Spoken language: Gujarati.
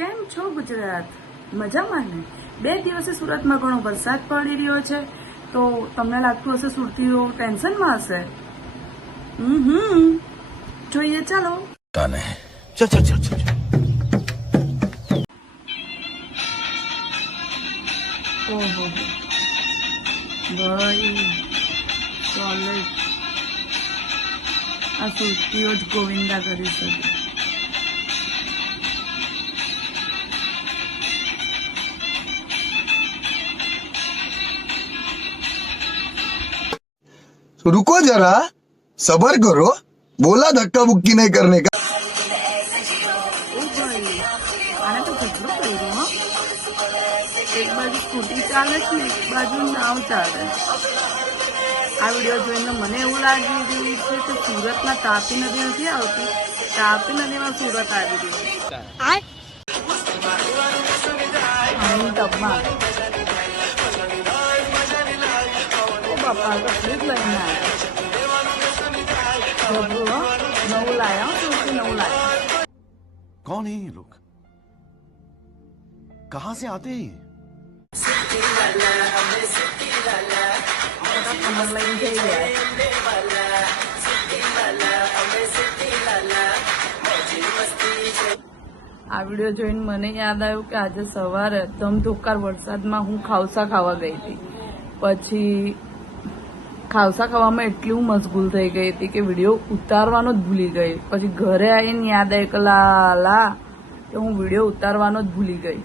કેમ છો ગુજરાત? મજામાં ને? 2 દિવસે સુરતમાં ઘણો વરસાદ પડી રહ્યો છે, તો તમને લાગતું હશે સુરતીઓ ટેન્શનમાં હશે. જોઈએ ચાલો. चल चल चल चल ઓહો ભાઈ, કોલેજ આ સુરતીઓ જ ગોવિંદા કરી શકે. रुको जरा सबर करो, बोला धक्का बुक्की नहीं करने का. ઓ ભાઈ, આને તો કેટલું કર્યું હો. એક બાજુ સ્કૂટી ચાલે છે ને એક બાજુ નાવ ચાલે. આ વિડીયો જોઈને મને એવું લાગી રહ્યું છે કે સુરતમાં તાપી નદી નથી આવતી, તાપી નદીમાં સુરત આવી રહ્યું છે. આની ટબમાં ઓ બાપા, કેટલું જ લઈને આવ્યા. નવું લાયા, સુરતી નવું લાયા. कौन है ये लोग? कहाँ से आते हैं? કમર લઈને જઈ ગયા. આ વિડીયો જોઈને મને યાદ આવ્યું કે આજે સવારે ધમધોકાર વરસાદમાં હું ખાવસા ખાવા ગઈ હતી. પછી ખાવસા ખાવામાં એટલી હું મશગુલ થઈ ગઈ હતી કે વિડીયો ઉતારવાનો જ ભૂલી ગઈ. પછી ઘરે આવીને યાદ આવી કે લા કે હું વિડીયો ઉતારવાનો જ ભૂલી ગઈ.